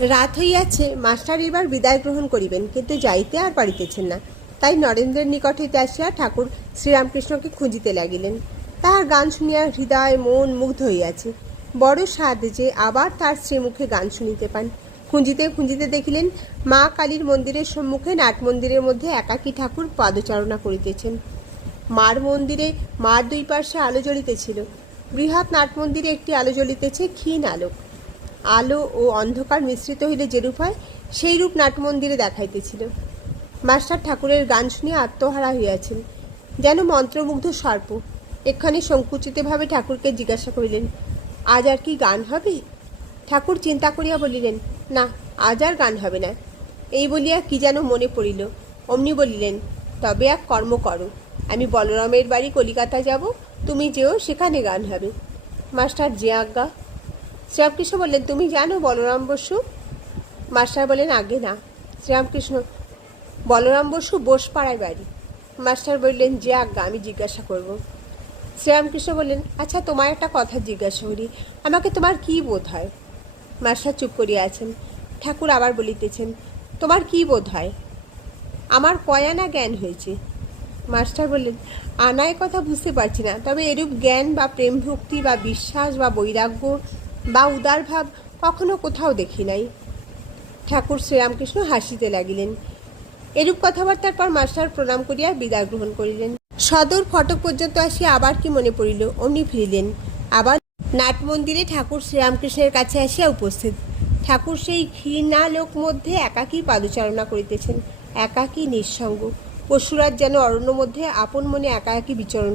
রাত হইয়াছে, মাস্টার এবার বিদায় গ্রহণ করিবেন, কিন্তু যাইতে আর পারিতেছেন না। তাই নরেন্দ্রের নিকট হইতে আসিয়া ঠাকুর শ্রীরামকৃষ্ণকে খুঁজিতে লাগিলেন। তাহার গান শুনিয়া হৃদয় মন মুগ্ধ হইয়াছে। বড় স্বাদ যে আবার তার শ্রীমুখে গান শুনিতে পান। খুঁজিতে খুঁজিতে দেখিলেন মা কালীর মন্দিরের সম্মুখে নাট মন্দিরের মধ্যে একাকী ঠাকুর পাদচারণা করিতেছেন। মার মন্দিরে মার দুই পার্শ্বে আলো জ্বলিতেছিল। বৃহৎ নাট মন্দিরে একটি আলো জ্বলিতেছে, ক্ষীণ আলোক। আলো ও অন্ধকার মিশ্রিত হইলে যেরূপ হয় সেই রূপ নাটমন্দিরে দেখাইতেছিল। মাস্টার ঠাকুরের গান শুনিয়া আত্মহারা হইয়াছেন, যেন মন্ত্রমুগ্ধ সর্প। এক্ষণে সংকুচিতভাবে ঠাকুরকে জিজ্ঞাসা করিলেন, আজ আর কি গান হবে? ঠাকুর চিন্তা করিয়া বলিলেন, না, আজ আর গান হবে না। এই বলিয়া কি যেন মনে পড়িল, অমনি বলিলেন, তবে এক কর্ম করো, আমি বলরামের বাড়ি কলিকাতা যাব, তুমি যেও, সেখানে গান হবে। মাস্টার যে আজ্ঞা। শ্রীরামকৃষ্ণ বললেন, তুমি জানো বলরাম বসু? মাস্টার বললেন, আগে না। শ্রীরামকৃষ্ণ, বলরাম বসু বোসপাড়ায় বাড়ি। মাস্টার বললেন, যে আজ্ঞা, আমি জিজ্ঞাসা করব। শ্রীরামকৃষ্ণ বললেন, আচ্ছা, তোমার একটা কথা জিজ্ঞাসা করি, আমাকে তোমার কি বোধ হয়? মাস্টার চুপ করিয়া আছেন। ঠাকুর আবার বলিতেছেন, তোমার কি বোধ হয়? আমার কয়ানা জ্ঞান হয়েছে। মাস্টার বললেন, আনায় কথা বুঝতে পারছি না, তবে এরূপ জ্ঞান বা প্রেম ভক্তি বা বিশ্বাস বা বৈরাগ্য বা উদার ভাব কখনো কোথাও দেখি নাই। ঠাকুর শ্রীরামকৃষ্ণ হাসিতে লাগিলেন। এরূপ কথাবার্তার পর মাস্টার প্রণাম করিয়া বিদায় গ্রহণ করিলেন। সদর ফটক পর্যন্ত আসিয়া আবার কি মনে পড়িল, অমনি ফিরিলেন। আবার নাট মন্দিরে ঠাকুর শ্রীরামকৃষ্ণের কাছে আসিয়া উপস্থিত। ঠাকুর সেই ক্ষীণালোক মধ্যে একাকী পাদচারণা করিতেছেন, একাকী নিঃসঙ্গ। পশুরাজ যেন অরণ্য মধ্যে আপন মনে একা একই বিচরণ